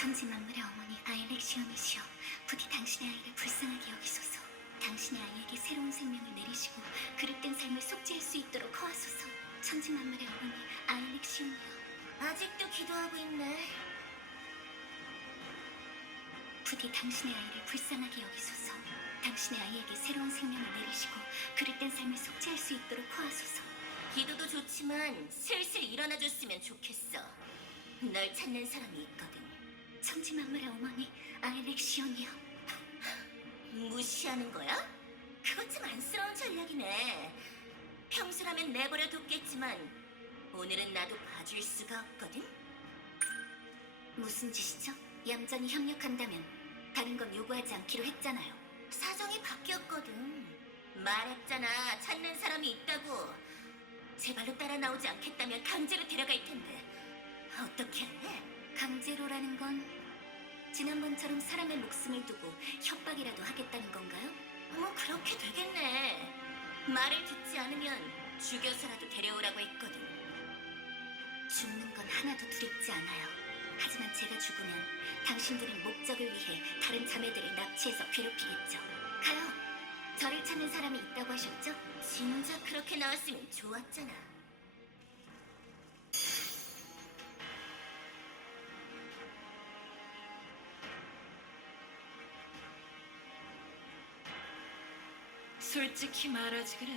천지만물의 어머니 아일렉시온이시여, 부디 당신의 아이를 불쌍하게 여기소서. 당신의 아이에게 새로운 생명을 내리시고 그릇된 삶을 속죄할 수 있도록 허하소서. 천지만물의 어머니 아일렉시온이여, 아직도 기도하고 있네. 부디 당신의 아이를 불쌍하게 여기소서. 당신의 아이에게 새로운 생명을 내리시고 그릇된 삶을 속죄할 수 있도록 허하소서. 기도도 좋지만 슬슬 일어나줬으면 좋겠어. 널 찾는 사람이 있거든. 천지만물의 어머니 아일렉시온이여. 무시하는 거야? 그것 좀 안쓰러운 전략이네. 평소라면 내버려 뒀겠지만 오늘은 나도 봐줄 수가 없거든. 무슨 짓이죠? 얌전히 협력한다면 다른 건 요구하지 않기로 했잖아요. 사정이 바뀌었거든. 말했잖아, 찾는 사람이 있다고. 제 발로 따라 나오지 않겠다면 강제로 데려갈 텐데 어떻게 해? 강제로라는 건 지난번처럼 사람의 목숨을 두고 협박이라도 하겠다는 건가요? 뭐 그렇게 되겠네. 말을 듣지 않으면 죽여서라도 데려오라고 했거든. 죽는 건 하나도 두렵지 않아요. 하지만 제가 죽으면 당신들은 목적을 위해 다른 자매들을 납치해서 괴롭히겠죠. 가요. 저를 찾는 사람이 있다고 하셨죠? 진짜 그렇게 나왔으면 좋았잖아. 솔직히 말하지 그래.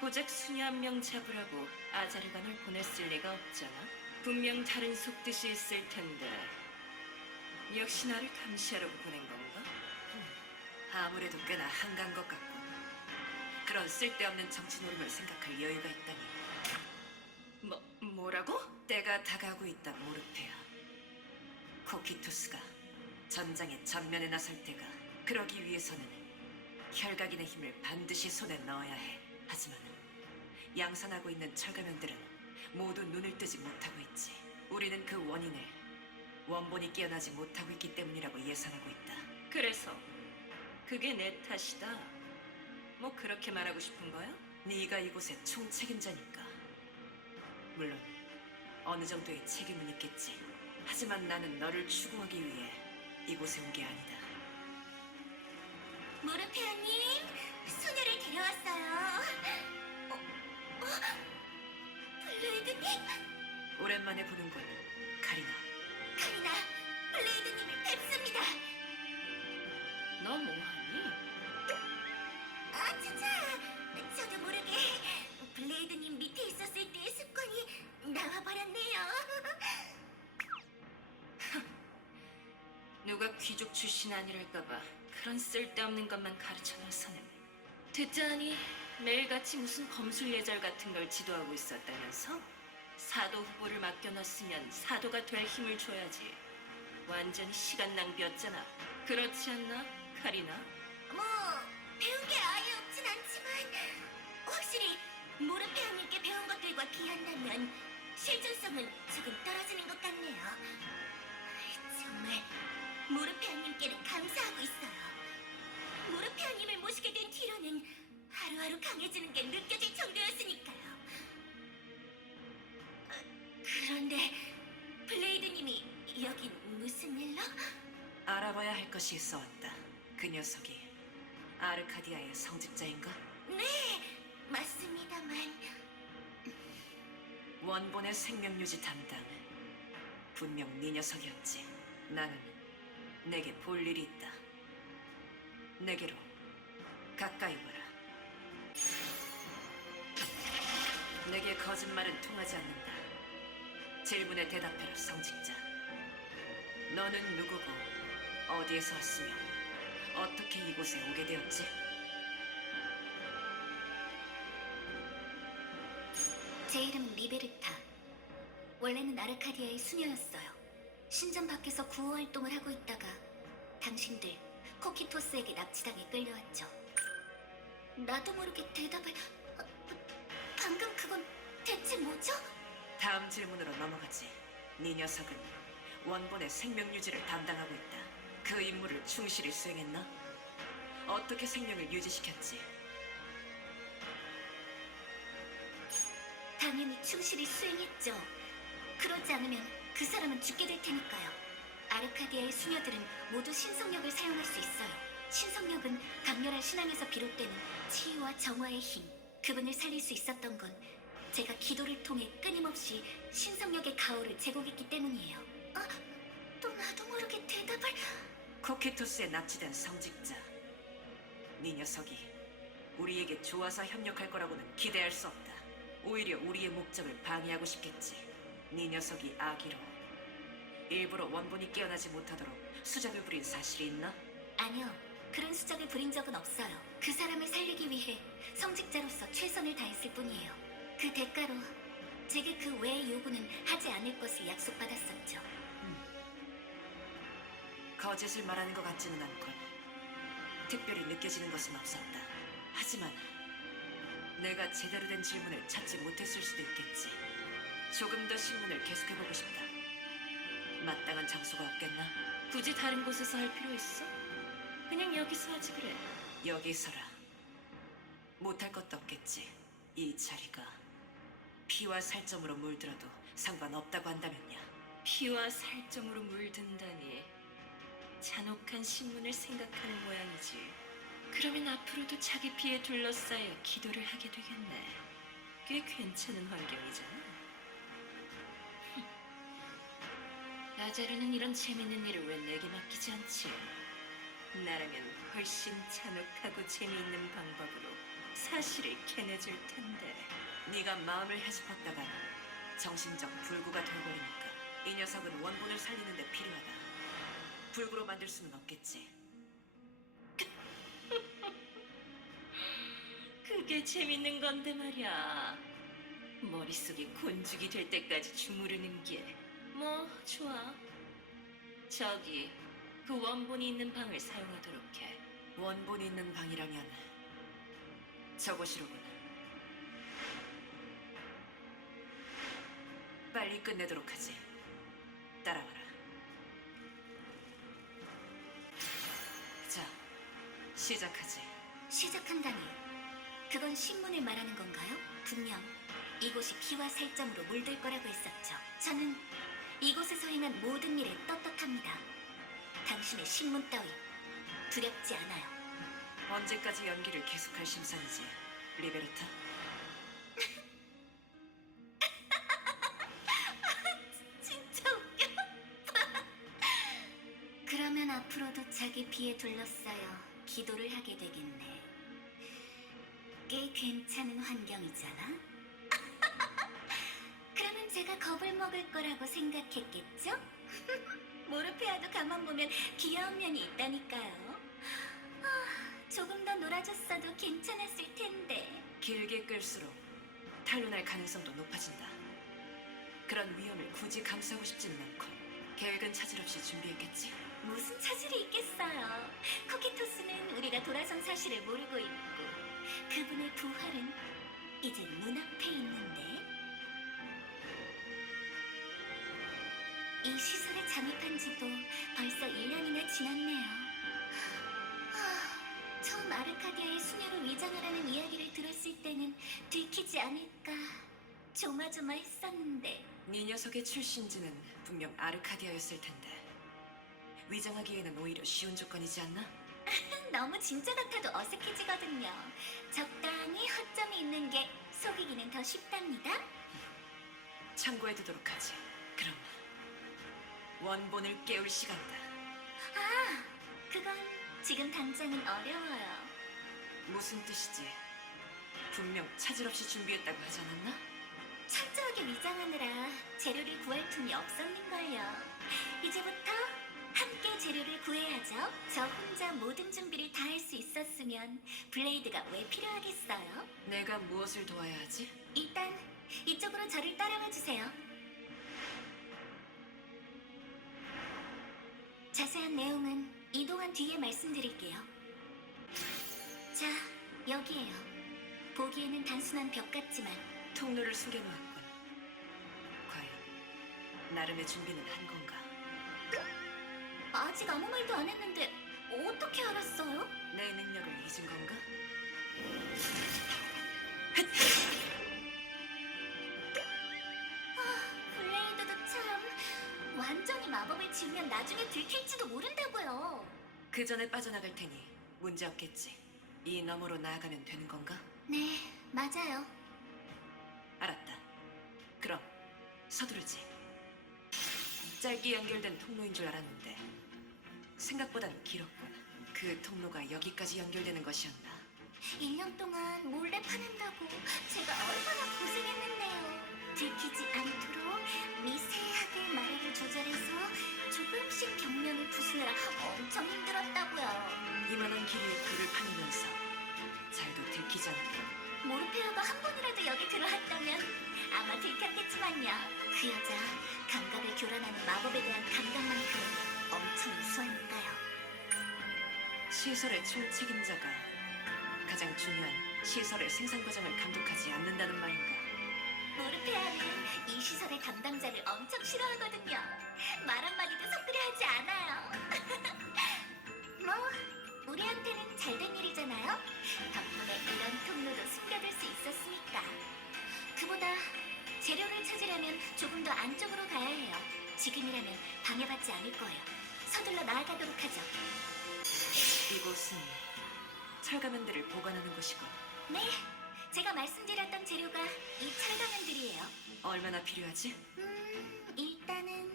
고작 수녀 한 명 잡으라고 아자르간을 보냈을 리가 없잖아. 분명 다른 속뜻이 있을 텐데 역시 나를 감시하려고 보낸 건가? 아무래도 꽤나 한가한 것 같군. 그런 쓸데없는 정치 노름을 생각할 여유가 있다니. 뭐라고? 때가 다가오고 있다, 모르페아. 코키투스가 전장의 전면에 나설 때가. 그러기 위해서는 혈각인의 힘을 반드시 손에 넣어야 해. 하지만 양산하고 있는 철가면들은 모두 눈을 뜨지 못하고 있지. 우리는 그 원인을 원본이 깨어나지 못하고 있기 때문이라고 예상하고 있다. 그래서 그게 내 탓이다. 뭐 그렇게 말하고 싶은 거야? 네가 이곳의 총책임자니까. 물론 어느 정도의 책임은 있겠지. 하지만 나는 너를 추구하기 위해 이곳에 온 게 아니다. 모르페아님, 소녀를 데려왔어요. 블레이드님? 오랜만에 보는군, 카리나. 카리나, 블레이드님을 뵙습니다. 너 뭐하니? 아차차, 저도 모르게 블레이드님 밑에 있었을 때의 습관이 나와버렸네요. 누가 귀족 출신 아니랄까봐 그런 쓸데없는 것만 가르쳐놔서는. 듣자니 매일같이 무슨 검술 예절 같은 걸 지도하고 있었다면서? 사도 후보를 맡겨놨으면 사도가 될 힘을 줘야지. 완전히 시간 낭비였잖아. 그렇지 않나, 카리나? 뭐 배운 게 아예 없진 않지만 확실히 모르페아님께 배운 것들과 비한다면 실존성은 조금 떨어지는 것 같네요. 정말 모르페아님께는 감사하고 있어요. 모르페아님을 모시게 된 뒤로는 하루하루 강해지는 게 느껴질 정도였으니까요. 그런데 블레이드님이 여긴 무슨 일로? 알아봐야 할 것이 있어 왔다. 그 녀석이 아르카디아의 성직자인가? 네, 맞습니다만 원본의 생명유지 담당. 분명 네 녀석이었지. 나는 내게 볼 일이 있다. 내게로 가까이 와라. 내게 거짓말은 통하지 않는다. 질문에 대답해라, 성직자. 너는 누구고 어디에서 왔으며 어떻게 이곳에 오게 되었지? 제 이름은 리베르타. 원래는 아르카디아의 수녀였어요. 신전 밖에서 구호 활동을 하고 있다가 당신들 코키토스에게 납치당해 끌려왔죠. 나도 모르게 대답을... 방금 그건 대체 뭐죠? 다음 질문으로 넘어가지. 네 녀석은 원본의 생명유지를 담당하고 있다. 그 임무를 충실히 수행했나? 어떻게 생명을 유지시켰지? 당연히 충실히 수행했죠. 그러지 않으면 그 사람은 죽게 될 테니까요. 아르카디아의 수녀들은 모두 신성력을 사용할 수 있어요. 신성력은 강렬한 신앙에서 비롯되는 치유와 정화의 힘. 그분을 살릴 수 있었던 건 제가 기도를 통해 끊임없이 신성력의 가호를 제공했기 때문이에요. 또 나도 모르게 대답을... 코키토스에 납치된 성직자. 네 녀석이 우리에게 좋아서 협력할 거라고는 기대할 수 없다. 오히려 우리의 목적을 방해하고 싶겠지. 네 녀석이 아기로 일부러 원본이 깨어나지 못하도록 수작을 부린 사실이 있나? 아니요. 그런 수작을 부린 적은 없어요. 그 사람을 살리기 위해 성직자로서 최선을 다했을 뿐이에요. 그 대가로 제게 그 외의 요구는 하지 않을 것을 약속받았었죠. 거짓을 말하는 것 같지는 않군. 특별히 느껴지는 것은 없었다. 하지만 내가 제대로 된 질문을 찾지 못했을 수도 있겠지. 조금 더 신문을 계속해보고 싶다. 마땅한 장소가 없겠나? 굳이 다른 곳에서 할 필요 있어? 그냥 여기서 하지 그래. 여기서라. 못할 것도 없겠지. 이 자리가 피와 살점으로 물들어도 상관없다고 한다면야. 피와 살점으로 물든다니 잔혹한 신문을 생각하는 모양이지. 그러면 앞으로도 자기 피에 둘러싸여 기도를 하게 되겠네. 꽤 괜찮은 환경이잖아. 라자르는 이런 재밌는 일을 왜 내게 맡기지 않지? 나라면 훨씬 잔혹하고 재미있는 방법으로 사실을 캐내줄 텐데. 네가 마음을 헤집었다간 정신적 불구가 돼버리니까. 이 녀석은 원본을 살리는 데 필요하다. 불구로 만들 수는 없겠지. 그게 재밌는 건데 말이야. 머릿속이 곤죽이 될 때까지 주무르는 게. 뭐 좋아. 저기 그 원본이 있는 방을 사용하도록 해. 원본이 있는 방이라면 저곳이로군. 빨리 끝내도록 하지. 따라와라. 자, 시작하지. 시작한다니. 그건 신문을 말하는 건가요? 분명 이곳이 피와 살점으로 물들 거라고 했었죠. 저는 이곳에서 행한 모든 일에 떳떳합니다. 당신의 신문 따위 두렵지 않아요. 언제까지 연기를 계속할 심산이지, 리베르타? 진짜 웃겨. 그러면 앞으로도 자기 피에 둘러싸여 기도를 하게 되겠네. 꽤 괜찮은 환경이잖아. 그러면 제가 겁을 먹을 거라고 생각했겠죠? 모르페아도 가만 보면 귀여운 면이 있다니까요. 조금 더 놀아줬어도 괜찮았을 텐데. 길게 끌수록 탄로날 가능성도 높아진다. 그런 위험을 굳이 감수하고 싶지는 않고. 계획은 차질 없이 준비했겠지. 무슨 차질이 있겠어요. 코키토스는 우리가 돌아선 사실을 모르고 있고 그분의 부활은 이제 눈앞에 있는데. 이 시설에 잠입한 지도 벌써 1년이나 지났네요. 처음 아르카디아의 수녀로 위장하라는 이야기를 들었을 때는 들키지 않을까 조마조마했었는데. 네 녀석의 출신지는 분명 아르카디아였을 텐데 위장하기에는 오히려 쉬운 조건이지 않나? 너무 진짜 같아도 어색해지거든요. 적당히 허점이 있는 게 속이기는 더 쉽답니다. 참고해두도록 하지. 그럼 원본을 깨울 시간이다. 그건 지금 당장은 어려워요. 무슨 뜻이지? 분명 차질 없이 준비했다고 하지 않았나? 철저하게 위장하느라 재료를 구할 틈이 없었는걸요. 이제부터 함께 재료를 구해야죠. 저 혼자 모든 준비를 다 할 수 있었으면 블레이드가 왜 필요하겠어요? 내가 무엇을 도와야 하지? 일단 이쪽으로 저를 따라와 주세요. 자세한 내용은 이동한 뒤에 말씀드릴게요. 자, 여기에요. 보기에는 단순한 벽 같지만 통로를 숨겨놓았군. 과연 나름의 준비는 한 건가? 아직 아무 말도 안 했는데 어떻게 알았어요? 내 능력을 잊은 건가? 블레이드도 참 완전히 마법을 지우면 나중에 들킬지도 모른다고요. 그 전에 빠져나갈 테니 문제 없겠지. 이 너머로 나아가면 되는 건가? 네, 맞아요. 알았다. 그럼 서두르지. 짧게 연결된 통로인 줄 알았는데 생각보단 길었군. 그 통로가 여기까지 연결되는 것이었나? 1년 동안 몰래 파낸다고 제가 얼마나 고생했는데요. 들키지 않도록 미세하게 마력을 조절해서 조금씩 벽면을 부수느라 엄청 힘들었다고요. 이만한 길이의 굴을 파내면서 잘도 들키지 않고. 모르페아가 한 번이라도 여기 들어왔다면 아마 들켰겠지만요. 그 여자 감각을 교란하는 마법에 대한 감각만큼 엄청 우수하니까요. 시설의 총책임자가 가장 중요한 시설의 생산 과정을 감독하지 않는다는 말인가? 모르페아는 이 시설의 담당자를 엄청 싫어하거든요. 말 한마디도 섞으려 하지 않아요. 뭐, 우리한테는 잘된 일이잖아요. 덕분에 이런 통로도 숨겨둘 수 있었으니까. 그보다 재료를 찾으려면 조금 더 안쪽으로 가야 해요. 지금이라면 방해받지 않을 거예요. 서둘러 나아가도록 하죠. 이곳은 철가면들을 보관하는 곳이군. 네, 제가 말씀드렸던 재료가 이 철가면들이에요. 얼마나 필요하지? 일단은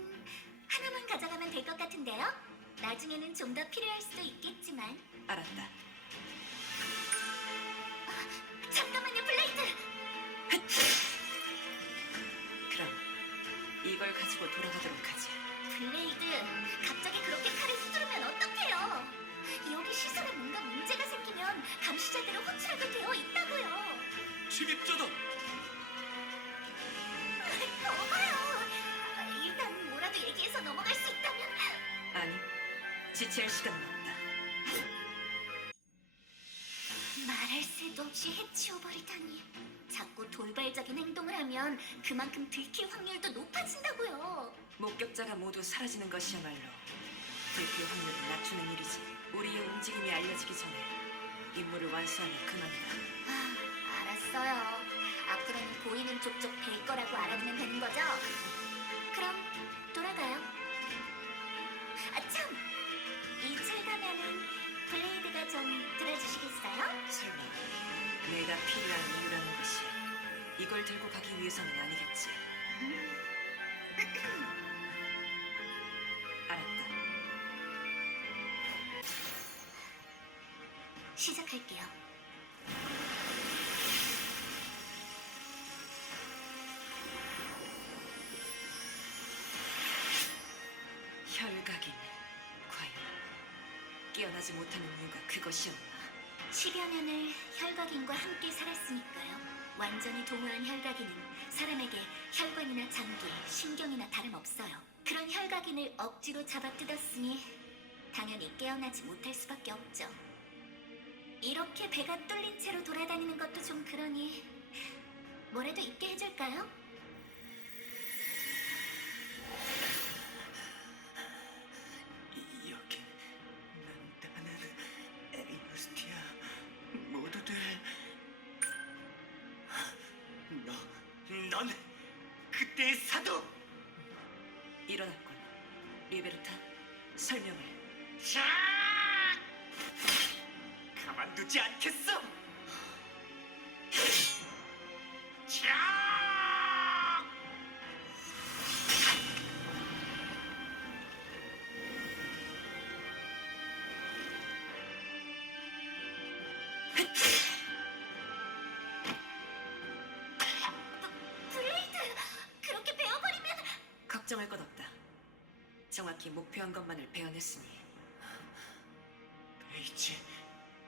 하나만 가져가면 될 것 같은데요? 나중에는 좀 더 필요할 수도 있겠지만. 알았다. 잠깐만요, 블레이드! 그럼 이걸 가지고 돌아가도록 하지. 블레이드, 갑자기 그렇게 칼을 휘두르면 어떡해요? 여기 시설에 뭔가 문제가 생기면 감시자들을 호출하게 되어 있다고요. 침입자다. 거봐요. 일단 뭐라도 얘기해서 넘어갈 수 있다면. 아니, 지체할 시간은 없다. 말할 새도 없이 해치워버리다니. 자꾸 돌발적인 행동을 하면 그만큼 들킬 확률도 높아진다고요. 목격자가 모두 사라지는 것이야말로 들킬 확률을 낮추는 일이지. 우리의 움직임이 알려지기 전에 임무를 완수하면 그만이다. 아, 알았어요. 앞으로는 보이는 족족 뵐 거라고 알아두면 되는 거죠? 그럼 돌아가요. 아 참! 이 철가면은 블레이드가 좀 들어주시겠어요? 설마 내가 필요한 이유라는 것이 이걸 들고 가기 위해서는 아니겠지. 알았다. 시작할게요. 혈각인 과연 깨어나지 못하는 이유가 그것이었나? 10여 년을 혈각인과 함께 살았으니까요. 완전히 동화한 혈각인은 사람에게 혈관이나 장기, 신경이나 다름없어요. 그런 혈각인을 억지로 잡아뜯었으니 당연히 깨어나지 못할 수밖에 없죠. 이렇게 배가 뚫린 채로 돌아다니는 것도 좀 그러니 뭐라도 있게 해줄까요? 여긴 나는 에리우스티아 모두들 넌 그때의 사도. 일어났군. 리베르타, 설명을. 자! 가만두지 않겠어. 자! 블레이드! 그렇게 베어버리면 걱정할 것 없다. 정확히 목표한 것만을 베어냈으니. 베이지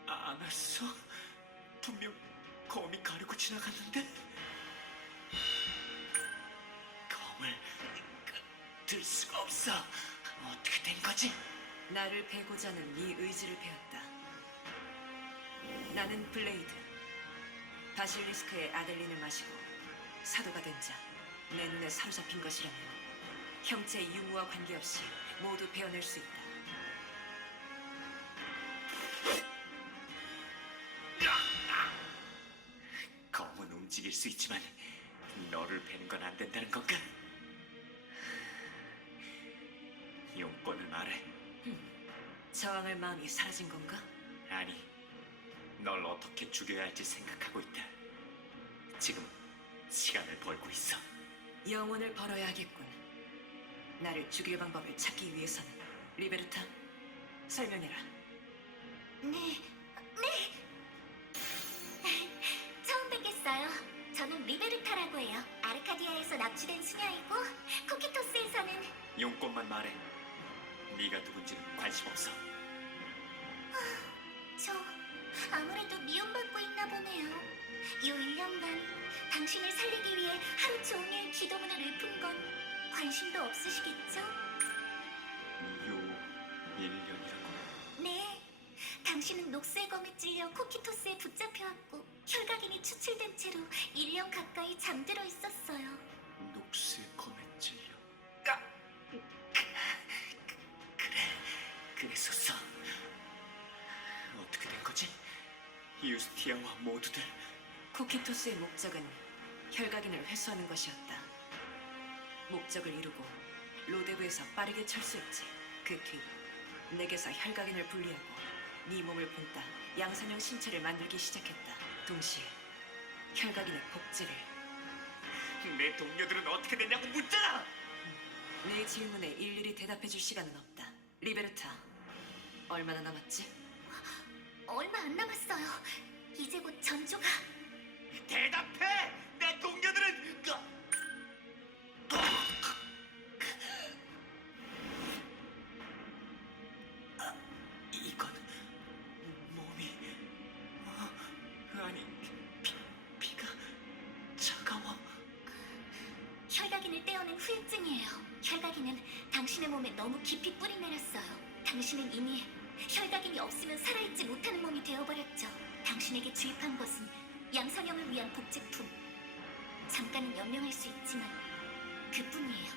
안 왔어? 분명 검이 가르고 지나갔는데. 검을 들 수가 없어. 어떻게 된 거지? 나를 베고자 하는 네 의지를 베었다. 나는 블레이드. 바실리스크의 아델린을 마시고 사도가 된 자, 내 눈에 사로잡힌 것이라면 형체의 유무와 관계없이 모두 베어낼 수 있다. 검은 움직일 수 있지만 너를 베는 건 안 된다는 건가? 용건을 말해. 저항할 마음이 사라진 건가? 아니, 널 어떻게 죽여야 할지 생각하고 있다. 지금 시간을 벌고 있어. 영혼을 벌어야 하겠군. 나를 죽일 방법을 찾기 위해서는. 리베르타, 설명해라. 네, 네. 처음 뵙겠어요. 저는 리베르타라고 해요. 아르카디아에서 납치된 수녀이고 코키토스에서는 용건만 말해. 네가 누군지는 관심 없어. 저 아무래도 미움받고 있나 보네요. 요 1년간 당신을 살리기 위해 하루 종일 기도문을 읊은 건 관심도 없으시겠죠? 요 1년이라고? 네. 당신은 녹수의 검에 찔려 코키토스에 붙잡혀왔고 혈각인이 추출된 채로 1년 가까이 잠들어 있었어요. 녹수의 검에 찔려. 그래, 그랬었어. 어떻게 된 거지? 유스티아와 모두들. 코키토스의 목적은 혈각인을 회수하는 것이었다. 목적을 이루고 로데브에서 빠르게 철수했지. 그 뒤 내게서 혈각인을 분리하고 네 몸을 본따 양산형 신체를 만들기 시작했다. 동시에 혈각인의 복제를. 내 동료들은 어떻게 됐냐고 묻잖아. 네 질문에 일일이 대답해줄 시간은 없다. 리베르타, 얼마나 남았지? 얼마 안 남았어요. 이제 곧 전조가... 대답해! 내 동료들은 이건 몸이 아니 피가 차가워. 혈각인을 떼어낸 후유증이에요. 혈각인은 당신의 몸에 너무 깊이 뿌리 내렸어요. 당신은 이미 혈각인이 없으면 살아있지 못하는 몸이 되어버렸죠. 당신에게 주입한 것은 양상형을 위한 복제품. 잠깐은 연명할 수 있지만 그뿐이에요.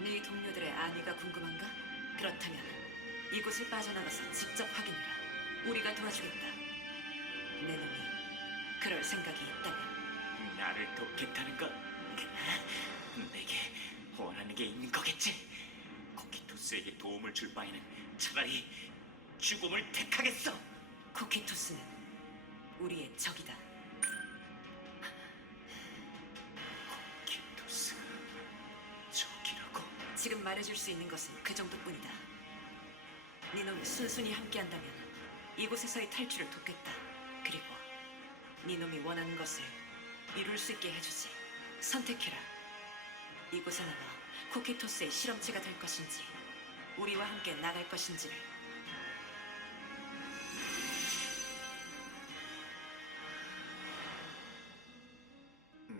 네 동료들의 안위가 궁금한가? 그렇다면 이곳을 빠져나가서 직접 확인해라. 우리가 도와주겠다. 내 놈이 그럴 생각이 있다면. 나를 돕겠다는 건 내게 원하는 게 있는 거겠지. 코키토스에게 도움을 줄 바에는 차라리 죽음을 택하겠어. 코키토스는 우리의 적이다. 코키토스가 적이라고? 지금 말해줄 수 있는 것은 그 정도뿐이다. 네 놈이 순순히 함께한다면 이곳에서의 탈출을 돕겠다. 그리고 네 놈이 원하는 것을 이룰 수 있게 해주지. 선택해라. 이곳에 남아 코키토스의 실험체가 될 것인지 우리와 함께 나갈 것인지를.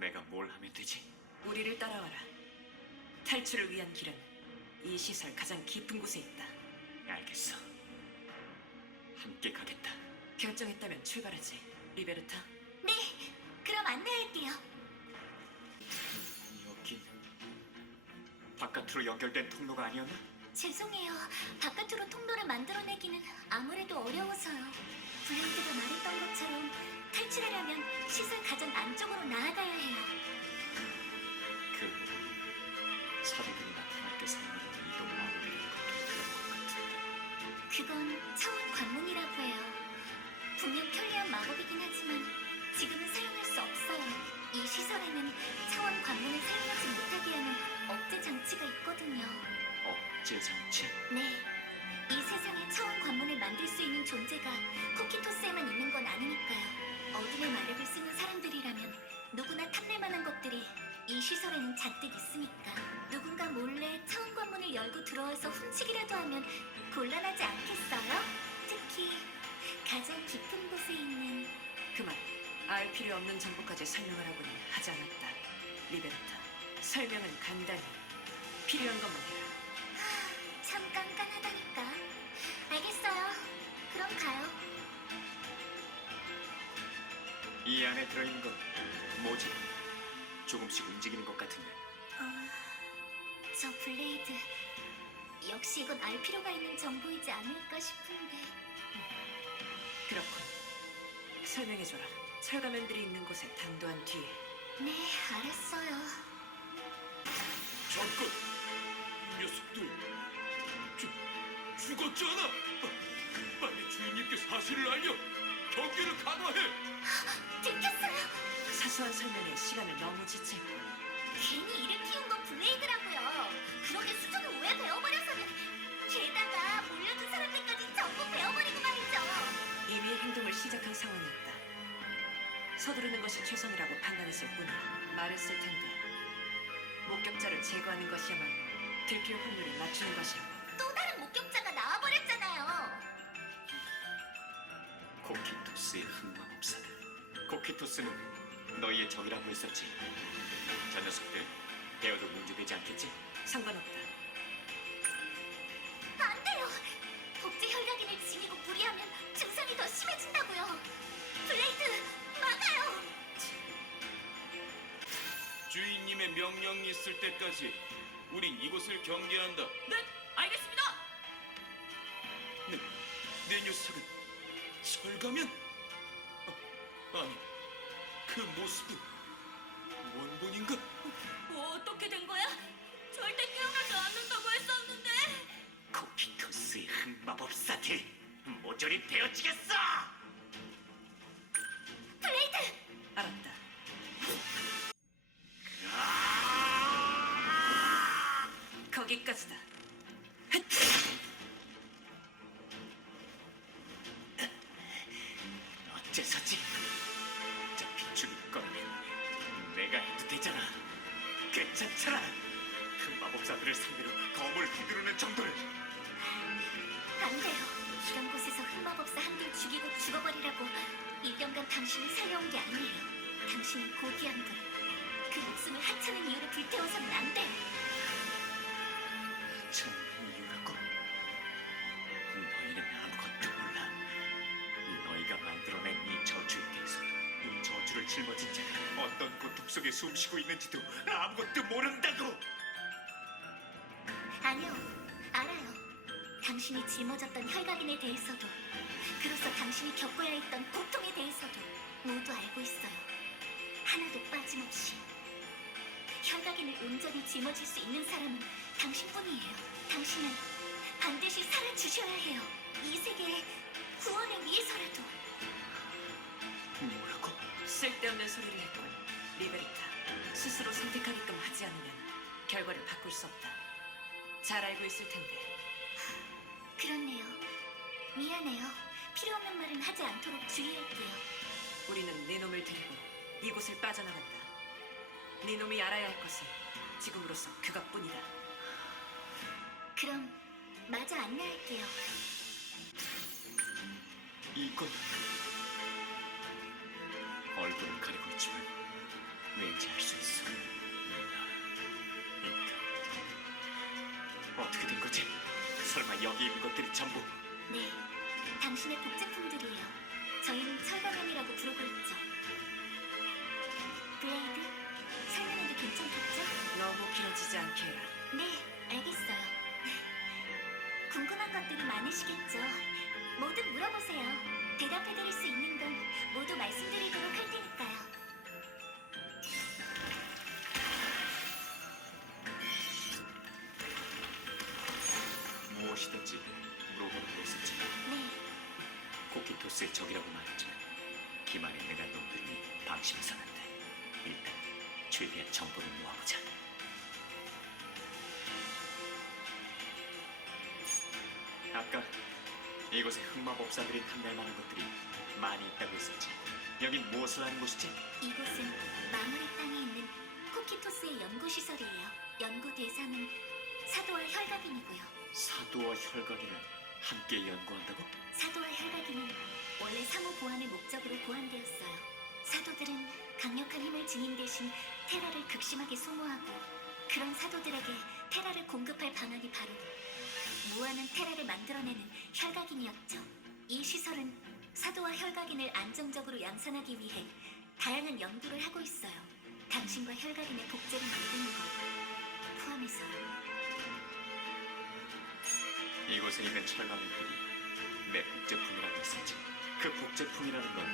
내가 뭘 하면 되지? 우리를 따라와라. 탈출을 위한 길은 이 시설 가장 깊은 곳에 있다. 알겠어. 함께 가겠다. 결정했다면 출발하지. 리베르타. 네, 그럼 안내할게요. 여긴 바깥으로 연결된 통로가 아니었나? 죄송해요. 바깥으로 통로를 만들어내기는 아무래도 어려워서요. 블레이드가 말했던 것처럼 탈출하려면 시설 가장 안쪽으로 나아가야 해요. 그 사람들이 나타날 때 사용하는 이동 마법이 그런 것 같은데. 그건 차원 관문이라고 해요. 분명 편리한 마법이긴 하지만 지금은 사용할 수 없어요. 이 시설에는 차원 관문을 사용하지 못하게 하는 억제 장치가 있거든요. 억제 장치? 네. 이 세상에 차원 관문을 만들 수 있는 존재가 코키토스에만 있는 건 아니니까요. 어둠의 마력을 쓰는 사람들이라면 누구나 탐낼 만한 것들이 이 시설에는 잔뜩 있으니까 누군가 몰래 차원 관문을 열고 들어와서 훔치기라도 하면 곤란하지 않겠어요? 특히 가장 깊은 곳에 있는... 그만. 알 필요 없는 정보까지 설명하라고는 하지 않았다. 리베르타. 설명은 간단히 필요한 것만 해라. 참 깐깐하다니까. 알겠어요. 그럼 가요. 이 안에 들어있는 건 뭐지? 조금씩 움직이는 것 같은데. 저 블레이드 역시 이건 알 필요가 있는 정보이지 않을까 싶은데. 그렇군. 설명해줘라. 철가면들이 있는 곳에 당도한 뒤에. 네, 알았어요. 잠깐! 이 녀석들 죽었잖아. 빨리 주인님께 사실을 알려 경계를 강화해. 들켰어요. 사소한 설명에 시간을 너무 지체했고 괜히 이를 키운 건 블레이드라고요. 그런데 수정을 왜 베어버려서는 게다가 몰려든 사람들까지 전부 베어버리고 말이죠. 이미 행동을 시작한 상황이었다. 서두르는 것이 최선이라고 판단했을 뿐이야. 말했을 텐데 목격자를 제거하는 것이야말로 들킬 확률을 낮추는 것이었고 또 다른 목격자가 나와버렸잖아요. 코키토스의 흑마법사들. 코키토스는 너희의 적이라고 했었지. 저 녀석들 배워도 문제되지 않겠지? 상관없다. 안 돼요. 복제 혈각인을 지니고 무리하면 증상이 더 심해진다고요. 블레이드, 막아요. 주인님의 명령이 있을 때까지 우린 이곳을 경계한다. 네, 알겠습니다. 내 녀석은 철가면? 아니, 그 모습은 원본인가? 어떻게 된 거야? 절대 깨어나지 않는다고 했었는데. 코키토스의 흑마법사들 모조리 베어지겠어! 블레이드, 알았다. 거기까지다. 어째서지? 어차피 죽일 거면 내가 해도 되잖아. 괜찮잖아. 흑마법사들을 상대로 검을 휘두르는 정도를. 안 돼요. 이런 곳에서 흑마법사 한둘 죽이고 죽어버리라고 1년간 당신을 살려온 게 아니에요. 당신은 고귀한 분. 그 목숨을 하찮은 이유로 불태워서는 안 돼요. 참 이유라고. 너희는 아무것도 몰라. 너희가 만들어낸 이 저주에 대해서, 이 저주를 짊어진 자가 어떤 고통 속에 숨쉬고 있는지도 아무것도 모른다고. 아니요, 알아요. 당신이 짊어졌던 혈각인에 대해서도, 그로써 당신이 겪어야 했던 고통에 대해서도 모두 알고 있어요. 하나도 빠짐없이. 혈각인을 온전히 짊어질 수 있는 사람은 당신뿐이에요. 당신은 반드시 살아주셔야 해요. 이 세계의 구원을 위해서라도. 뭐라고? 쓸데없는 소리를 했군. 리베리타, 스스로 선택하게끔 하지 않으면 결과를 바꿀 수 없다. 잘 알고 있을 텐데. 그렇네요. 미안해요. 필요 없는 말은 하지 않도록 주의할게요. 우리는 네 놈을 데리고 이곳을 빠져나간다. 네 놈이 알아야 할 것은 지금으로서 그것뿐이다. 그럼 마저 안내할게요. 이건 얼굴을 가리고 있지만 왠지 알 수 있어. 인가. 어떻게 된 거지? 설마 여기 있는 것들이 전부? 네, 당신의 복제품들이에요. 저희는 철거면이라고 부르고 있죠. 블레이드, 설명해도 괜찮겠죠? 너무 길어지지 않게 해라. 네, 알겠어요. 궁금한 것들이 많으시겠죠? 모두 물어보세요. 대답해드릴 수 있는 건 모두 말씀드리도록 할 테니까요. 무엇이든지 물어보는 것이지. 네, 코키토스의 적이라고 말했지만 기만에 내가 놈들이 방심해서는데 일단 최대한 정보를 모아보자. 아까 이곳에 흑마법사들이 탐낼 만한 것들이 많이 있다고 했었지. 여긴 무엇을 하는 곳이지? 이곳은 마무리 땅에 있는 코키토스의 연구시설이에요. 연구 대상은 사도와 혈각인이고요. 사도와 혈각인을 함께 연구한다고? 사도와 혈각인은 원래 사무 보안의 목적으로 고안되었어요. 사도들은 강력한 힘을 지닌 대신 테라를 극심하게 소모하고 그런 사도들에게 테라를 공급할 방안이 바로 무한한 테라를 만들어내는 혈각인이었죠. 이 시설은 사도와 혈각인을 안정적으로 양산하기 위해 다양한 연구를 하고 있어요. 당신과 혈각인의 복제를 만드는 것 포함해서요. 이곳에 있는 철가면들이 내 복제품이라고 했었지. 그 복제품이라는 건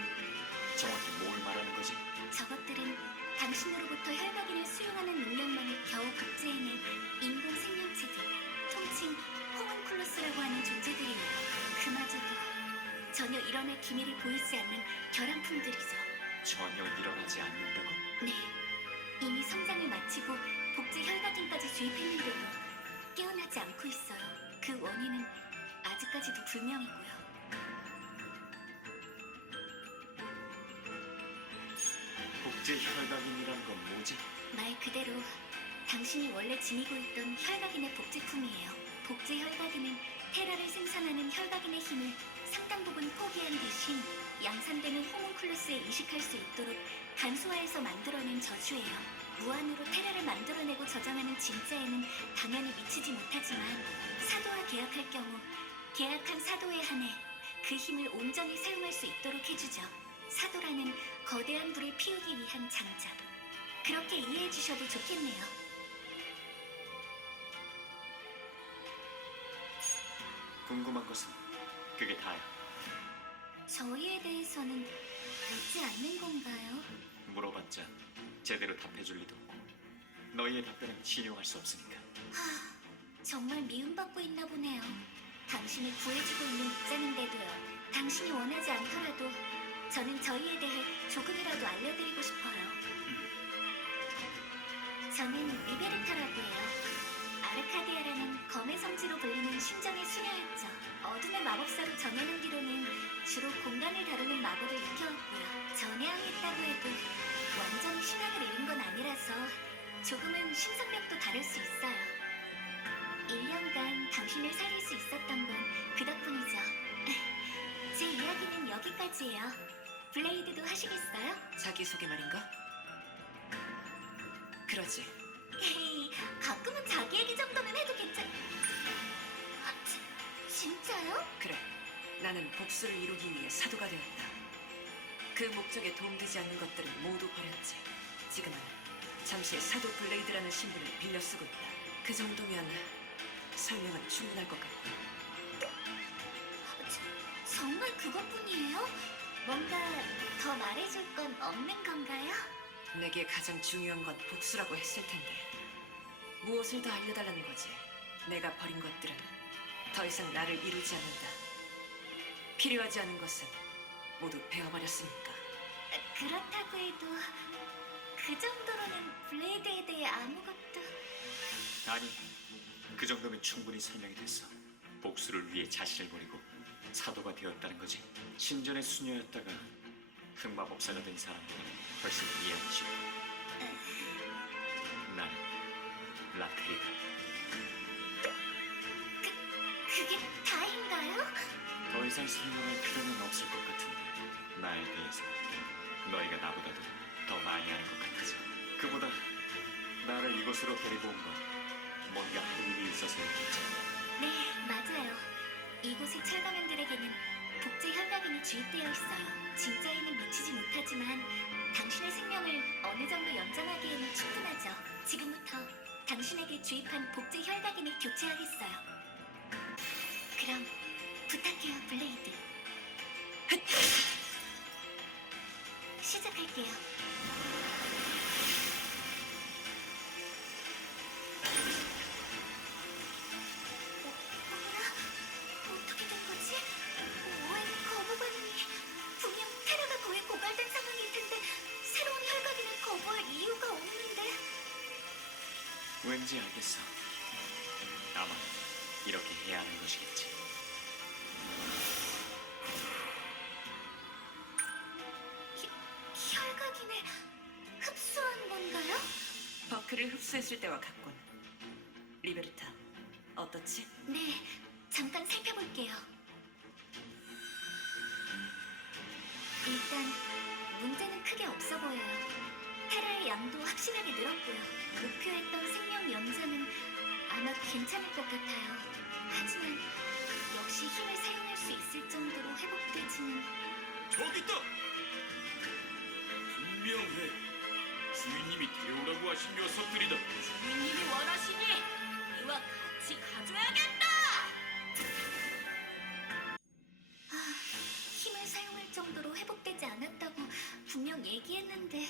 정확히 뭘 말하는 거지? 저것들은 당신으로부터 혈각인을 수용하는 능력만을 겨우 복제해낸 인공 생명체들, 통칭 호문클루스라고 하는 존재들이에요. 그마저도 전혀 일어날 기미를 보이지 않는 결함품들이죠. 전혀 일어나지 않는다고? 네, 이미 성장을 마치고 복제 혈각인까지 주입했는데도 깨어나지 않고 있어요. 그 원인은 아직까지도 불명이고요. 복제 혈각인이라는 건 뭐지? 말 그대로 당신이 원래 지니고 있던 혈각인의 복제품이에요. 복제 혈각인은 테라를 생산하는 혈각인의 힘을 상당 부분 포기한 대신 양산되는 호문클루스에 이식할 수 있도록 간소화해서 만들어낸 저주예요. 무한으로 테라를 만들어내고 저장하는 진짜에는 당연히 미치지 못하지만 사도와 계약할 경우 계약한 사도에 한해 그 힘을 온전히 사용할 수 있도록 해주죠. 사도라는 거대한 불을 피우기 위한 장작. 그렇게 이해해 주셔도 좋겠네요. 궁금한 것은 그게 다야. 저희에 대해서는 묻지 않는 건가요? 물어봤자 제대로 답해줄 리도 없고 너희의 답변은 신용할 수 없으니까. 정말 미움받고 있나 보네요. 당신을 구해주고 있는 입장인데도요. 당신이 원하지 않더라도 저는 저희에 대해 조금이라도 알려드리고 싶어요. 저는 리베르타라고 해요. 아르카디아라는 검의 성지로 불리는 신정의 수녀였죠. 어둠의 마법사로 전해는 뒤로는 주로 공간을 다루는 마법을 익혀왔고요. 전해왕했다고 해도 완전히 신앙을 잃은 건 아니라서 조금은 신성력도 다를 수 있어요. 1년간 당신을 살릴 수 있었던 건 그 덕분이죠. 제 이야기는 여기까지예요. 블레이드도 하시겠어요? 자기소개 말인가? 그러지. 헤이, 가끔은 자기 얘기 정도는 해도 진짜요? 그래. 나는 복수를 이루기 위해 사도가 되었다. 그 목적에 도움되지 않는 것들은 모두 버렸지. 지금은 잠시 사도 블레이드라는 신분을 빌려 쓰고 있다. 그 정도면 설명은 충분할 것 같고. 정말 그것뿐이에요? 뭔가 더 말해줄 건 없는 건가요? 내게 가장 중요한 건 복수라고 했을 텐데 무엇을 더 알려달라는 거지. 내가 버린 것들은 더 이상 나를 이루지 않는다. 필요하지 않은 것은 모두 베어버렸으니까. 그렇다고 해도 그 정도로는 블레이드에 대해 아무것도... 아니, 그 정도면 충분히 설명이 됐어. 복수를 위해 자신을 버리고 사도가 되었다는 거지. 신전의 수녀였다가 흑마법사가 된 사람들이 훨씬 이해하기 쉽고. 나는 라크리다. 그게 다인가요? 더 이상 설명할 필요는 없을 것 같은데 나에 대해서 너희가 나보다도 더 많이 아는 것 같아서. 그보다 나를 이곳으로 데리고 온 건 뭔가 할 일이 있어서였겠지. 네, 맞아요. 이곳의 철가면들에게는 복제 혈각인이 주입되어 있어요. 진짜에는 미치지 못하지만 당신의 생명을 어느 정도 연장하기에는 충분하죠. 지금부터 당신에게 주입한 복제 혈각인을 교체하겠어요. 그럼 부탁해요, 블레이드. 시작할게요. 어떻게 된 거지? 왜 거부 반응이? 분명 테라가 거의 고갈된 상황일 텐데 새로운 혈각인을 거부할 이유가 없는데. 왠지 알겠어. 아마 이렇게 해야 하는 것이겠지. 혈각인을 흡수한 건가요? 버크를 흡수했을 때와 같군. 리베르타, 어떻지? 네, 잠깐 살펴볼게요. 일단 문제는 크게 없어 보여요. 테라의 양도 확실하게 늘었고요. 목표했던 생명 연장은 아마 괜찮을 것 같아요. 하지만 역시 힘을 사용할 수 있을 정도로 회복되지는... 저기 있다! 분명해. 주인님이 데려오라고 하신 녀석들이다. 주인님이 원하시니 이와 같이 가져야겠다. 힘을 사용할 정도로 회복되지 않았다고 분명 얘기했는데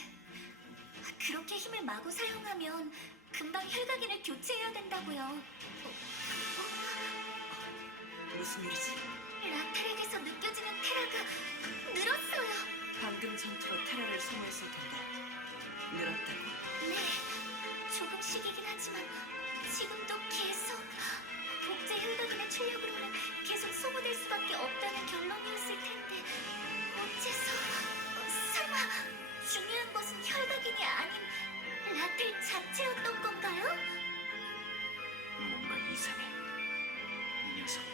그렇게 힘을 마구 사용하면 금방 혈각인을 교체해야 된다고요. 무슨 일이지? 라텔에게서 느껴지는 테라가 늘었어요. 방금 전투로 테라를 소모했을 텐데 늘었다고? 네, 조금씩이긴 하지만 지금도 계속 복제 혈각인의 출력으로는 계속 소모될 수밖에 없다는 결론이었을 텐데 어째서 설마 중요한 것은 혈각인이 아닌 라텔 자체였던 건가요? 뭔가 이상해. 이 녀석들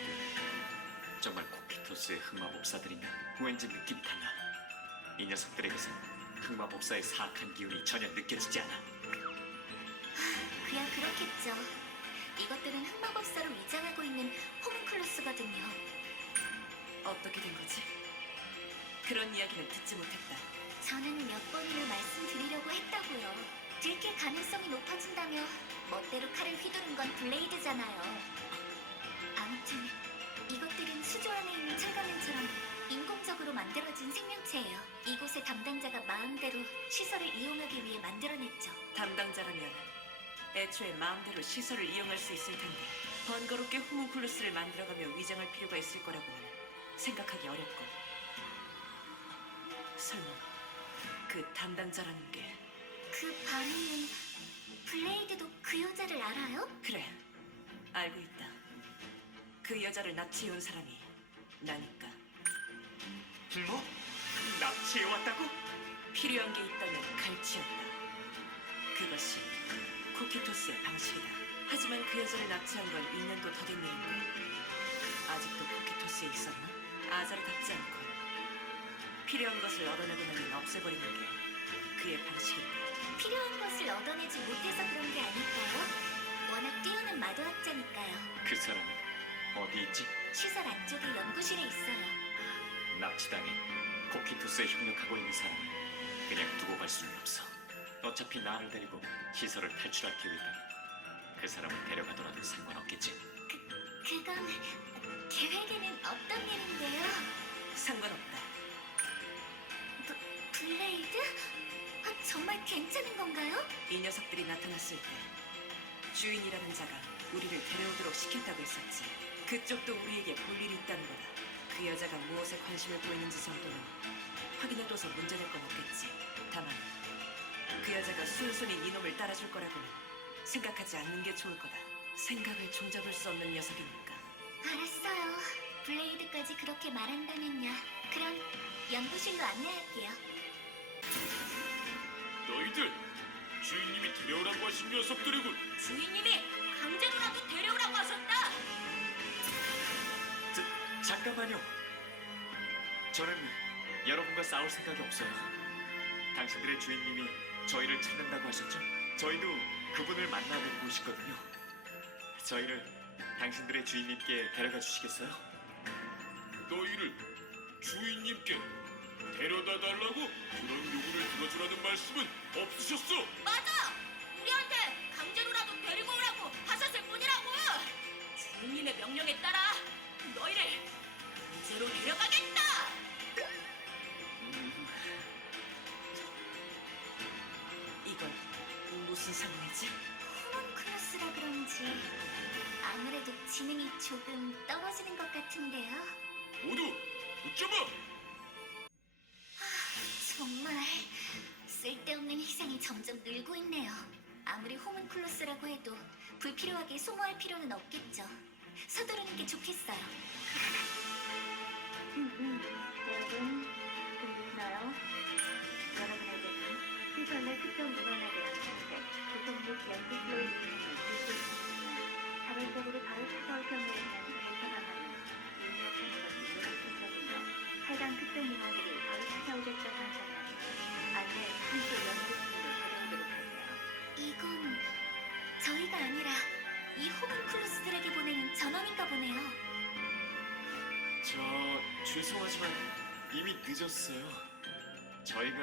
정말 코키토스의 흑마법사들인가? 왠지 느낌이 달라. 이 녀석들에게선 흑마법사의 사악한 기운이 전혀 느껴지지 않아. 그야 그렇겠죠. 이것들은 흑마법사로 위장하고 있는 호문클루스거든요. 어떻게 된 거지? 그런 이야기는 듣지 못했다. 저는 몇 번이나 말씀드리려고 했다고요. 들킬 가능성이 높아진다며 멋대로 칼을 휘두른 건 블레이드잖아요. 아무튼 이것들은 수조 안에 있는 철가면처럼 인공적으로 만들어진 생명체예요. 이곳의 담당자가 마음대로 시설을 이용하기 위해 만들어냈죠. 담당자라면 애초에 마음대로 시설을 이용할 수 있을 텐데 번거롭게 호문클루스를 만들어가며 위장할 필요가 있을 거라고는 생각하기 어렵고. 설마 그 담당자라는 게 그 반응은 블레이드도 그 여자를 알아요? 그래, 알고 있다. 그 여자를 납치해온 사람이 나니까. 뭐? 납치해왔다고? 필요한 게 있다면 갈취였다. 그것이 코키토스의 방식이다. 하지만 그 여자를 납치한 건 2년도 더 된 일인데 아직도 코키토스에 있었나? 아자르답지 않고 필요한 것을 얻어내고 나면 없애버리는 게 그의 방식인데. 필요한 것을 얻어내지 못해서 그런 게 아닐까요? 워낙 뛰어난 마도학자니까요. 그 사람은 어디 있지? 시설 안쪽에 연구실에 있어요. 납치당해 코키토스에 협력하고 있는 사람을 그냥 두고 갈 수는 없어. 어차피 나를 데리고 시설을 탈출할 계획이다. 그 사람을 데려가더라도 상관없겠지. 그건 계획에는 없던 일인데요. 상관없다. 블레이드? 정말 괜찮은 건가요? 이 녀석들이 나타났을 때 주인이라는 자가 우리를 데려오도록 시켰다고 했었지. 그쪽도 우리에게 볼 일이 있다는 거다. 그 여자가 무엇에 관심을 보이는지 정도는 확인해둬서 문제될 건 없겠지. 다만 그 여자가 순순히 이놈을 따라줄 거라고는 생각하지 않는 게 좋을 거다. 생각을 종잡을 수 없는 녀석이니까. 알았어요. 블레이드까지 그렇게 말한다면요. 그럼 연구실로 안내할게요. 너희들 주인님이 데려오라고 하신 녀석들이군. 주인님이 강제로라도 데려오라고 하셨다. 잠깐만요. 저는 여러분과 싸울 생각이 없어요. 당신들의 주인님이 저희를 찾는다고 하셨죠? 저희도 그분을 만나뵙고 싶거든요. 저희를 당신들의 주인님께 데려가 주시겠어요? 너희를 주인님께 데려다 달라고 그런 요구를 들어주라는 말씀은 없으셨어. 맞아. 우리한테 강제로라도 데리고 오라고 하셨을 뿐이라고. 주인님의 명령에 따라 너희를 강제로 데려가겠다. 이건 무슨 상황이지? 호문클루스라 그런지 아무래도 지능이 조금 떨어지는 것 같은데요. 모두 붙잡아. 정말 쓸데없는 희생이 점점 늘고 있네요. 아무리 호문클루스라고 해도 불필요하게 소모할 필요는 없겠죠. 서두르는 게 좋겠어요. 여러분, 들리시나요? 여러분에게는 시설 내 특정 문헌에 대한 통제, 구성 및 연구 플로우 능력을 줄수 있습니다. 자발적으로 바로 찾아올 경우에는 개선하는 입력하는 것이 유력성적이며 해당 특정 문헌들이 바로 찾아오겠다고 한다면 안내 한쪽 연구팀으로 데려오도록 하세요. 이건 저희가 아니라 이 호문클루스들에게 보내는 전원인가 보네요. 죄송하지만 이미 늦었어요. 저희가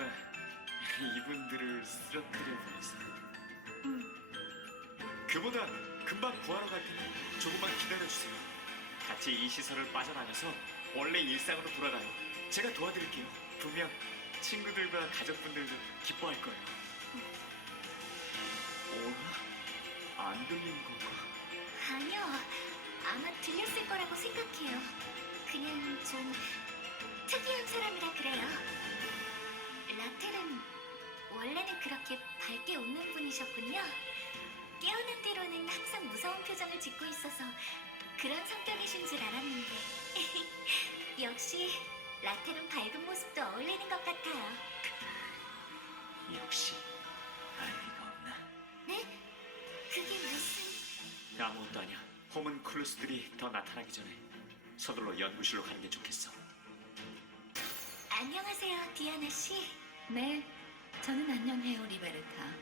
이분들을 쓰러뜨려 버려서. 그보다 금방 구하러 갈 테니 조금만 기다려주세요. 같이 이 시설을 빠져나가서 원래 일상으로 돌아가요. 제가 도와드릴게요. 분명 친구들과 가족분들도 기뻐할 거예요. 안 들리는 건가? 아니요. 아마 들렸을 거라고 생각해요. 그냥 좀 특이한 사람이라 그래요. 라텔은 원래는 그렇게 밝게 웃는 분이셨군요. 깨어난 뒤로는 항상 무서운 표정을 짓고 있어서 그런 성격이신 줄 알았는데 역시 라텔은 밝은 모습도 어울리는 것 같아요. 역시 알리가 없나? 네? 그게 무슨... 아무것도 아니야. 호문클루스들이 더 나타나기 전에 서둘러 연구실로 가는 게 좋겠어. 안녕하세요, 디아나 씨. 네, 저는 안녕해요, 리베르타.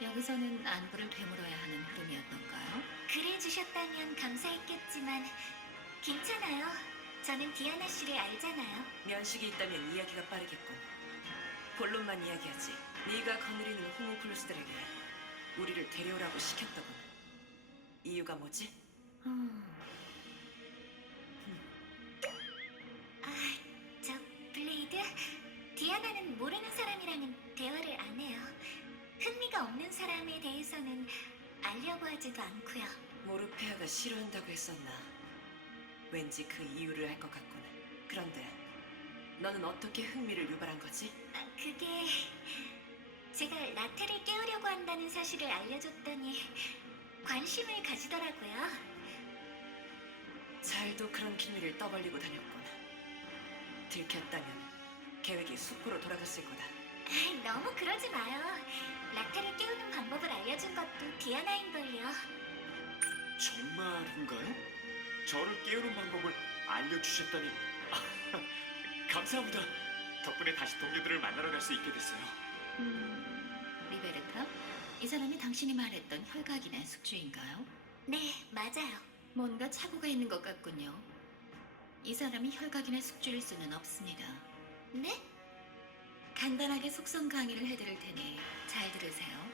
여기서는 안부를 되물어야 하는 흐름이었던가요? 그래 주셨다면 감사했겠지만 괜찮아요. 저는 디아나 씨를 알잖아요. 면식이 있다면 이야기가 빠르겠군. 본론만 이야기하지. 네가 거느리는 호문클루스들에게 우리를 데려오라고 시켰더군. 이유가 뭐지? 저 블레이드, 디아나는 모르는 사람이랑은 대화를 안 해요. 흥미가 없는 사람에 대해서는 알려고 하지도 않고요. 모르페아가 싫어한다고 했었나? 왠지 그 이유를 알 것 같군. 그런데 너는 어떻게 흥미를 유발한 거지? 그게 제가 라텔을 깨우려고 한다는 사실을 알려줬더니 관심을 가지더라고요. 잘도 그런 기밀을 떠벌리고 다녔군. 들켰다면 계획이 숲으로 돌아갔을 거다. 너무 그러지 마요. 라텔을 깨우는 방법을 알려준 것도 디아나인걸요. 정말인가요? 저를 깨우는 방법을 알려주셨다니 감사합니다. 덕분에 다시 동료들을 만나러 갈 수 있게 됐어요. 리베르타? 이 사람이 당신이 말했던 혈각인의 숙주인가요? 네, 맞아요. 뭔가 착오가 있는 것 같군요. 이 사람이 혈각인의 숙주일 수는 없습니다. 네? 간단하게 속성 강의를 해드릴 테니 잘 들으세요.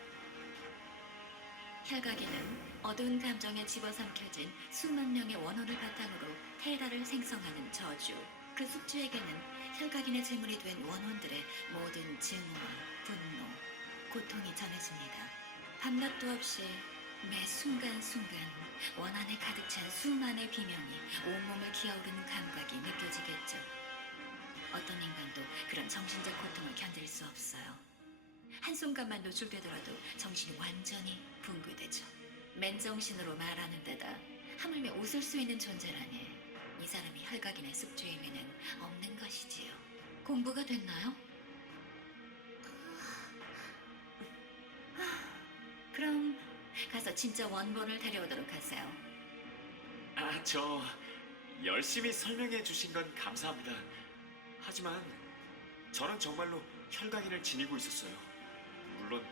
혈각인은 어두운 감정에 집어삼켜진 수만 명의 원혼을 바탕으로 테라를 생성하는 저주. 그 숙주에게는 혈각인의 제물이 된 원혼들의 모든 증오와 분노, 고통이 전해집니다. 밤낮도 없이 매 순간순간 원한에 가득 찬 수만의 비명이 온몸을 기어오르는 감각이 느껴지겠죠. 어떤 인간도 그런 정신적 고통을 견딜 수 없어요. 한순간만 노출되더라도 정신이 완전히 붕괴되죠. 맨정신으로 말하는 데다 하물며 웃을 수 있는 존재라니 이 사람이 혈각인의 숙주임에는 없는 것이지요. 공부가 됐나요? 그럼 가서 진짜 원본을 데려오도록 하세요. 저 열심히 설명해 주신 건 감사합니다. 하지만 저는 정말로 혈각인을 지니고 있었어요. 물론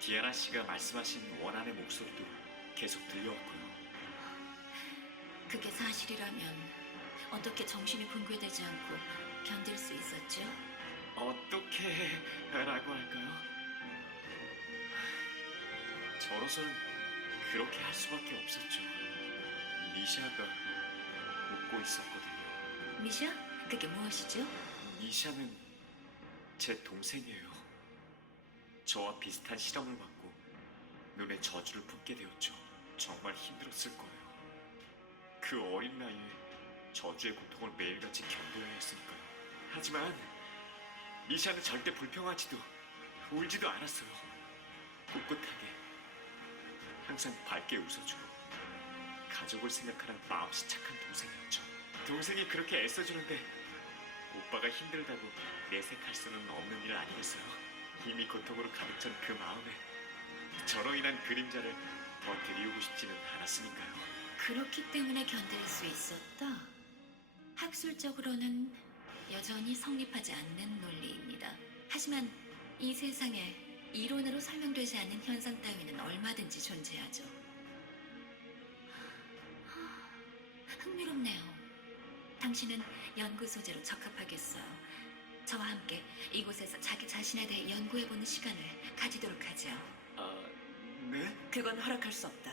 디아나 씨가 말씀하신 원한의 목소리도 계속 들려왔고요. 그게 사실이라면 어떻게 정신이 붕괴되지 않고 견딜 수 있었죠? 어떻게라고 할까요? 저로서는 그렇게 할 수밖에 없었죠. 니샤가 웃고 있었거든요. 미샤? 그게 무엇이죠? 니샤는 제 동생이에요. 저와 비슷한 실험을 받고 눈에 저주를 품게 되었죠. 정말 힘들었을 거예요. 그 어린 나이에 저주의 고통을 매일같이 견뎌야 했으니까요. 하지만 니샤는 절대 불평하지도 울지도 않았어요. 꿋꿋하게 항상 밝게 웃어주고 가족을 생각하는 마음씨 착한 동생이었죠. 동생이 그렇게 애써주는데 오빠가 힘들다고 내색할 수는 없는 일 아니겠어요? 이미 고통으로 가득 찬 그 마음에 저로 인한 그림자를 더 드리우고 싶지는 않았으니까요. 그렇기 때문에 견딜 수 있었다. 학술적으로는 여전히 성립하지 않는 논리입니다. 하지만 이 세상에 이론으로 설명되지 않는 현상 따위는 얼마든지 존재하죠. 흥미롭네요. 당신은 연구 소재로 적합하겠어요. 저와 함께 이곳에서 자기 자신에 대해 연구해보는 시간을 가지도록 하죠. 네? 그건 허락할 수 없다.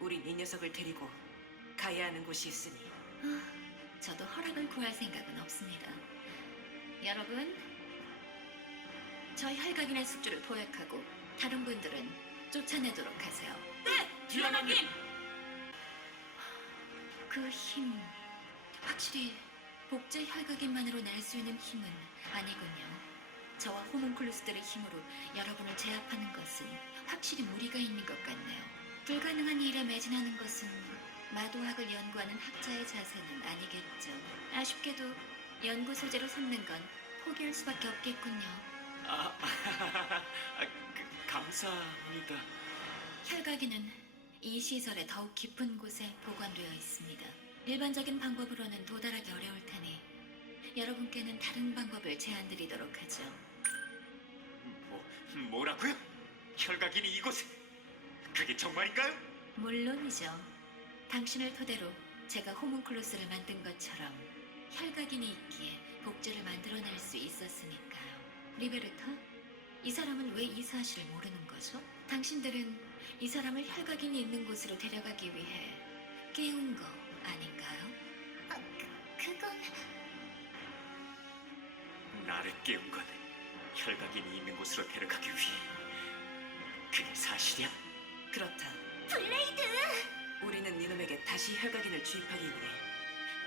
우린 이 녀석을 데리고 가야 하는 곳이 있으니. 저도 허락을 구할 생각은 없습니다. 여러분, 저 혈각인의 숙주를 포획하고 다른 분들은 쫓아내도록 하세요. 디아나님! 그 힘, 확실히 복제 혈각인만으로 낼 수 있는 힘은 아니군요. 저와 호문클루스들의 힘으로 여러분을 제압하는 것은 확실히 무리가 있는 것 같네요. 불가능한 일에 매진하는 것은 마도학을 연구하는 학자의 자세는 아니겠죠. 아쉽게도 연구 소재로 삼는 건 포기할 수밖에 없겠군요. 감사합니다. 혈각인은 이 시설의 더욱 깊은 곳에 보관되어 있습니다. 일반적인 방법으로는 도달하기 어려울 테니 여러분께는 다른 방법을 제안드리도록 하죠. 뭐라고요? 혈각인이 이곳에? 그게 정말인가요? 물론이죠. 당신을 토대로 제가 호문클루스를 만든 것처럼 혈각인이 있기에 복제를 만들어낼 수 있었으니까요. 리베르타, 이 사람은 왜 이 사실을 모르는 거죠? 당신들은 이 사람을 혈각인이 있는 곳으로 데려가기 위해 깨운 거 아닌가요? 그건 나를 깨운 건 혈각인이 있는 곳으로 데려가기 위해. 그게 사실이야? 그렇다. 블레이드! 우리는 니놈에게 다시 혈각인을 주입하기 위해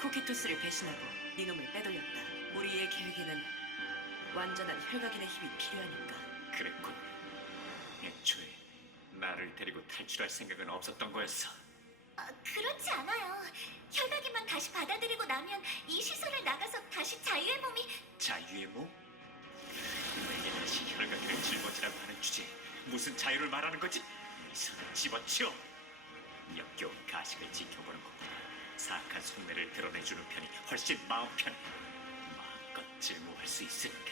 코키투스를 배신하고 니놈을 빼돌렸다. 우리의 계획에는 완전한 혈각인의 힘이 필요하니까. 그랬군. 애초에 나를 데리고 탈출할 생각은 없었던 거였어. 그렇지 않아요. 혈각이만 다시 받아들이고 나면 이 시설을 나가서 다시 자유의 몸이 자유의 몸? 내게 다시 혈각인을 짊어지라고 하는 주제에 무슨 자유를 말하는 거지? 이 손을 집어치워! 역겨운 가식을 지켜보는 것보다 사악한 속내를 드러내주는 편이 훨씬 마음 편해. 마음껏 증오할 수 있으니까.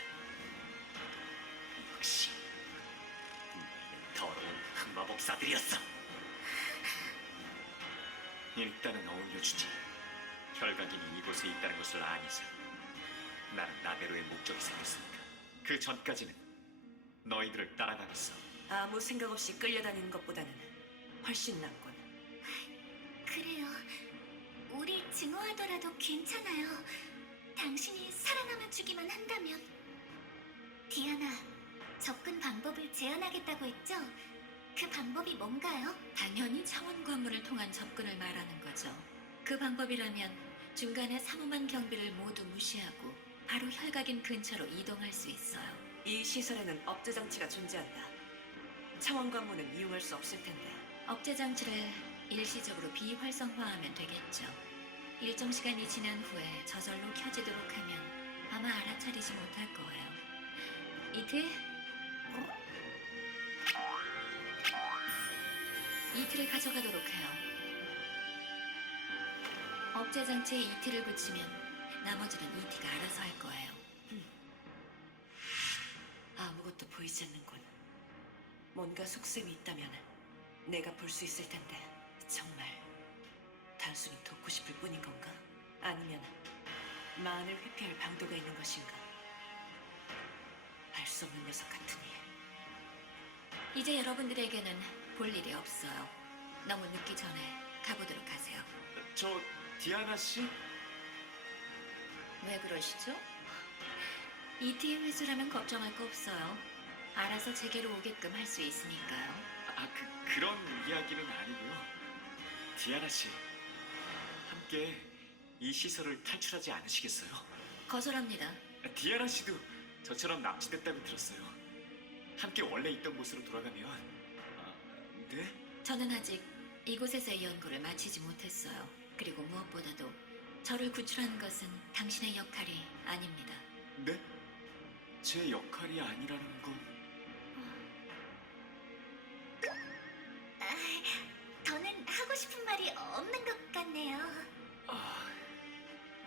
이것이 너희는 더러운 흑마법사들이었어. 일단은 어울려주지. 혈각인이 이곳에 있다는 것을 아니 이상 나는 나대로의 목적이 생겼으니까. 그 전까지는 너희들을 따라다녔어. 아무 생각 없이 끌려다니는 것보다는 훨씬 낫군. 그래요. 우리 증오하더라도 괜찮아요. 당신이 살아남아 주기만 한다면. 디아나, 접근 방법을 제안하겠다고 했죠? 그 방법이 뭔가요? 당연히 차원 관문을 통한 접근을 말하는 거죠. 그 방법이라면 중간에 사무만 경비를 모두 무시하고 바로 혈각인 근처로 이동할 수 있어요. 이 시설에는 억제 장치가 존재한다. 차원 관문은 이용할 수 없을 텐데. 억제 장치를 일시적으로 비활성화하면 되겠죠. 일정 시간이 지난 후에 저절로 켜지도록 하면 아마 알아차리지 못할 거예요. 이틀을 가져가도록 해요. 억제 장치에 이틀을 붙이면 나머지는 이티가 알아서 할 거예요. 아무것도 보이지 않는군. 뭔가 속셈이 있다면 내가 볼 수 있을 텐데. 정말 단순히 돕고 싶을 뿐인 건가? 아니면 마흔을 회피할 방도가 있는 것인가? 알 수 없는 녀석 같으니. 이제 여러분들에게는 볼 일이 없어요. 너무 늦기 전에 가보도록 하세요. 저 디아나 씨? 왜 그러시죠? 이티의 회수라면 걱정할 거 없어요. 알아서 제게로 오게끔 할 수 있으니까요. 그런 이야기는 아니고요. 디아나 씨, 함께 이 시설을 탈출하지 않으시겠어요? 거절합니다. 디아나 씨도 저처럼 납치됐다고 들었어요. 함께 원래 있던 곳으로 돌아가면. 네? 저는 아직 이곳에서의 연구를 마치지 못했어요. 그리고 무엇보다도 저를 구출하는 것은 당신의 역할이 아닙니다. 네? 제 역할이 아니라는 건. 더는 하고 싶은 말이 없는 것 같네요.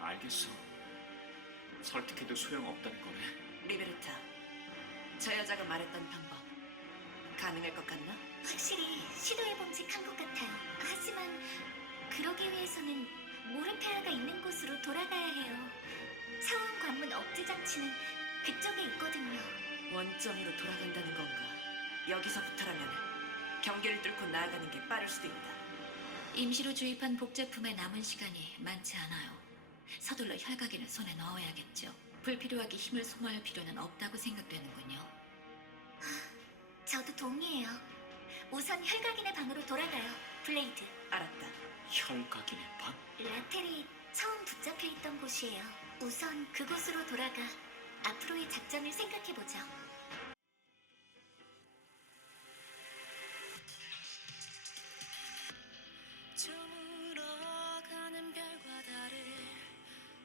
알겠어. 설득해도 소용없다는 거네. 리베르타, 저 여자가 말했던 방법 가능할 것 같나? 확실히 시도해봄직한 것 같아요. 하지만 그러기 위해서는 모르페아가 있는 곳으로 돌아가야 해요. 차원 관문 억제 장치는 그쪽에 있거든요. 원점으로 돌아간다는 건가? 여기서부터라면 경계를 뚫고 나아가는 게 빠를 수도 있다. 임시로 주입한 복제품에 남은 시간이 많지 않아요. 서둘러 혈각인을 손에 넣어야겠죠. 불필요하게 힘을 소모할 필요는 없다고 생각되는군요. 저도 동의해요. 우선 혈각인의 방으로 돌아가요. 블레이드. 알았다. 혈각인의 방? 라텔이 처음 붙잡혀 있던 곳이에요. 우선 그곳으로 돌아가 앞으로의 작전을 생각해보죠. 저물어가는 별과 달을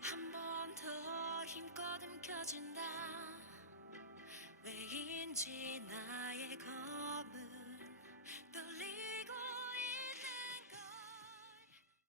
한 번 더 힘껏 움켜쥔다. 왜인지 나의 검은 떨림